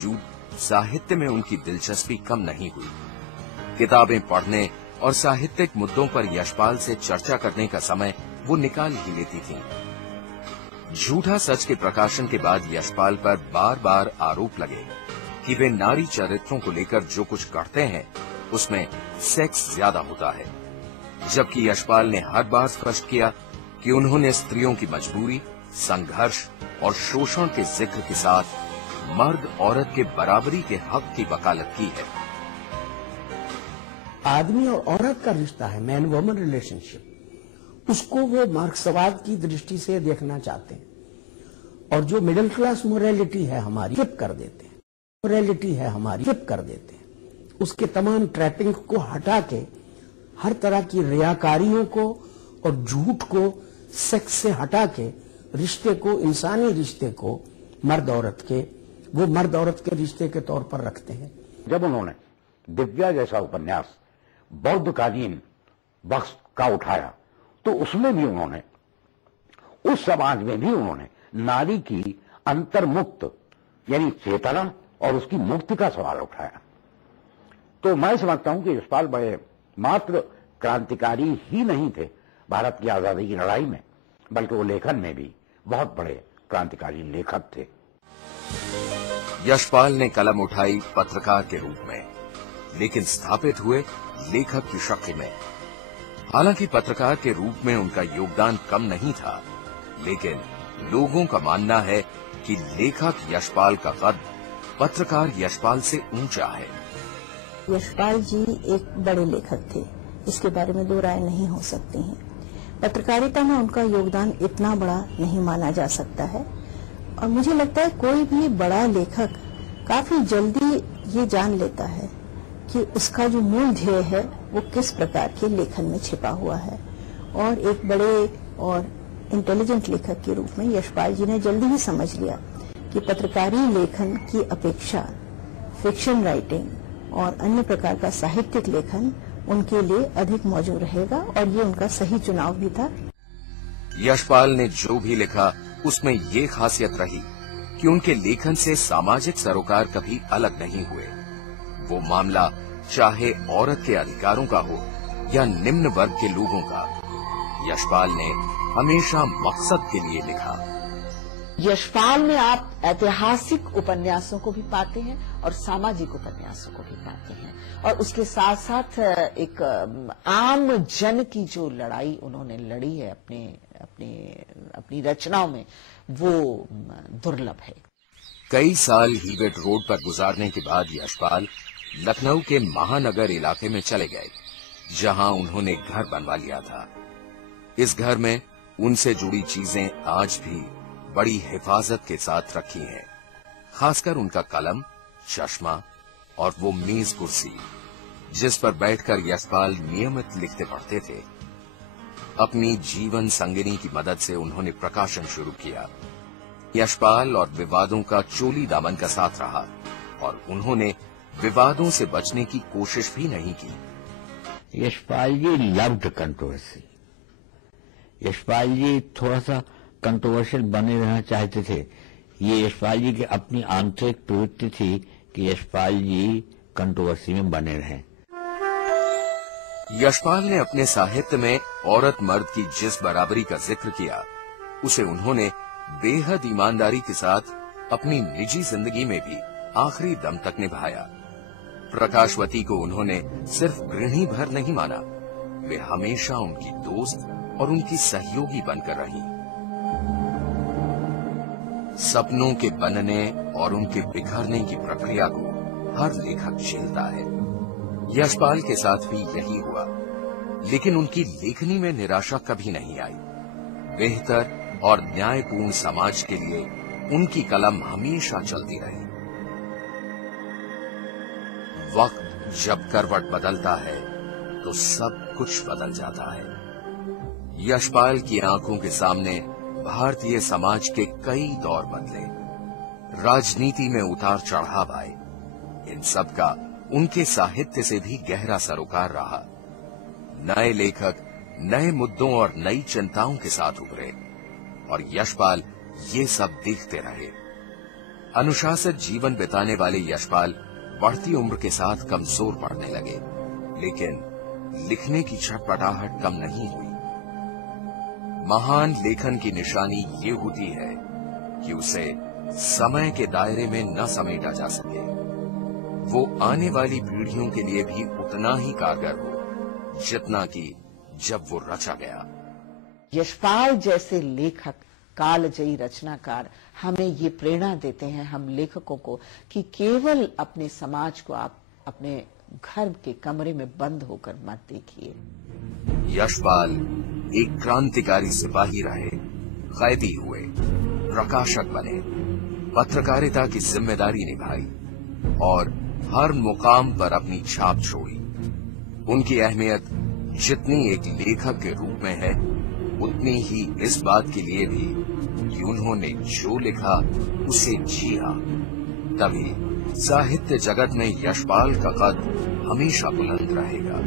बावजूद साहित्य में उनकी दिलचस्पी कम नहीं हुई। किताबें पढ़ने और साहित्यिक मुद्दों पर यशपाल से चर्चा करने का समय वो निकाल ही लेती थीं। झूठा सच के प्रकाशन के बाद यशपाल पर बार बार आरोप लगे कि वे नारी चरित्रों को लेकर जो कुछ करते हैं उसमें सेक्स ज्यादा होता है, जबकि यशपाल ने हर बार स्पष्ट किया कि उन्होंने स्त्रियों की मजबूरी, संघर्ष और शोषण के जिक्र के साथ मर्द औरत के बराबरी के हक की वकालत की है। आदमी और औरत का रिश्ता है, मैन वुमन रिलेशनशिप, उसको वो मार्क्सवाद की दृष्टि से देखना चाहते हैं और जो मिडिल क्लास मोरालिटी है हमारी फ्लिप कर देते हैं, उसके तमाम ट्रैपिंग को हटा के हर तरह की रियाकारियों को और झूठ को सेक्स से हटा के रिश्ते को, इंसानी रिश्ते को मर्द औरत के रिश्ते के तौर पर रखते हैं। जब उन्होंने दिव्या जैसा उपन्यास बौद्धकालीन वक्त का उठाया तो उसमें भी उन्होंने, उस समाज में भी उन्होंने नारी की अंतर्मुक्त यानी चेतना और उसकी मुक्ति का सवाल उठाया। तो मैं समझता हूं कि यशपाल बड़े मात्र क्रांतिकारी ही नहीं थे भारत की आजादी की लड़ाई में, बल्कि वो लेखन में भी बहुत बड़े क्रांतिकारी लेखक थे। यशपाल ने कलम उठाई पत्रकार के रूप में, लेकिन स्थापित हुए लेखक की शक्ल में। हालांकि पत्रकार के रूप में उनका योगदान कम नहीं था, लेकिन लोगों का मानना है कि लेखक यशपाल का कद पत्रकार यशपाल से ऊंचा है। यशपाल जी एक बड़े लेखक थे, इसके बारे में दो राय नहीं हो सकती हैं। पत्रकारिता में उनका योगदान इतना बड़ा नहीं माना जा सकता है और मुझे लगता है कोई भी बड़ा लेखक काफी जल्दी ये जान लेता है कि उसका जो मूल ध्येय है वो किस प्रकार के लेखन में छिपा हुआ है। और एक बड़े और इंटेलिजेंट लेखक के रूप में यशपाल जी ने जल्दी ही समझ लिया कि पत्रकारी लेखन की अपेक्षा फिक्शन राइटिंग और अन्य प्रकार का साहित्यिक लेखन उनके लिए अधिक मौजूद रहेगा और ये उनका सही चुनाव भी था। यशपाल ने जो भी लिखा उसमें ये खासियत रही कि उनके लेखन से सामाजिक सरोकार कभी अलग नहीं हुए। वो मामला चाहे औरत के अधिकारों का हो या निम्न वर्ग के लोगों का, यशपाल ने हमेशा मकसद के लिए लिखा। यशपाल में आप ऐतिहासिक उपन्यासों को भी पाते हैं और सामाजिक उपन्यासों को भी पाते हैं, और उसके साथ साथ एक आम जन की जो लड़ाई उन्होंने लड़ी है अपनी रचनाओं में, वो दुर्लभ है। कई साल हीवेट रोड पर गुजारने के बाद यशपाल लखनऊ के महानगर इलाके में चले गए, जहां उन्होंने घर बनवा लिया था। इस घर में उनसे जुड़ी चीजें आज भी बड़ी हिफाजत के साथ रखी हैं, खासकर उनका कलम, चश्मा और वो मेज कुर्सी जिस पर बैठकर यशपाल नियमित लिखते पढ़ते थे। अपनी जीवन संगिनी की मदद से उन्होंने प्रकाशन शुरू किया। यशपाल और विवादों का चोली दामन का साथ रहा और उन्होंने विवादों से बचने की कोशिश भी नहीं की। यशपाल जी लव्ड कंट्रोवर्सी। यशपाल जी थोड़ा सा कंट्रोवर्शियल बने रहना चाहते थे। ये यशपाल जी की अपनी आंतरिक प्रवृत्ति थी कि यशपाल जी कंट्रोवर्सी में बने रहें। यशपाल ने अपने साहित्य में औरत मर्द की जिस बराबरी का जिक्र किया, उसे उन्होंने बेहद ईमानदारी के साथ अपनी निजी जिंदगी में भी आखिरी दम तक निभाया। प्रकाशवती को उन्होंने सिर्फ गृहिणी भर नहीं माना, वे हमेशा उनकी दोस्त और उनकी सहयोगी बनकर रही। सपनों के बनने और उनके बिखरने की प्रक्रिया को हर लेखक झेलता है। यशपाल के साथ भी यही हुआ, लेकिन उनकी लेखनी में निराशा कभी नहीं आई। बेहतर और न्यायपूर्ण समाज के लिए उनकी कलम हमेशा चलती रही। वक्त जब करवट बदलता है तो सब कुछ बदल जाता है। यशपाल की आंखों के सामने भारतीय समाज के कई दौर बदले, राजनीति में उतार चढ़ाव आए। इन सब का उनके साहित्य से भी गहरा सरोकार रहा। नए लेखक नए मुद्दों और नई चिंताओं के साथ उभरे और यशपाल ये सब देखते रहे। अनुशासित जीवन बिताने वाले यशपाल बढ़ती उम्र के साथ कमजोर पड़ने लगे, लेकिन लिखने की छटपटाहट कम नहीं हुई। महान लेखन की निशानी ये होती है कि उसे समय के दायरे में न समेटा जा सके। वो आने वाली पीढ़ियों के लिए भी उतना ही कारगर हो जितना कि जब वो रचा गया। यशपाल जैसे लेखक, कालजयी रचनाकार हमें ये प्रेरणा देते हैं, हम लेखकों को, कि केवल अपने समाज को आप अपने घर के कमरे में बंद होकर मत देखिए। यशपाल एक क्रांतिकारी सिपाही रहे, कैदी हुए, प्रकाशक बने, पत्रकारिता की जिम्मेदारी निभाई और हर मुकाम पर अपनी छाप छोड़ी। उनकी अहमियत जितनी एक लेखक के रूप में है, उतनी ही इस बात के लिए भी कि उन्होंने जो लिखा उसे जिया। तभी साहित्य जगत में यशपाल का कद हमेशा बुलंद रहेगा।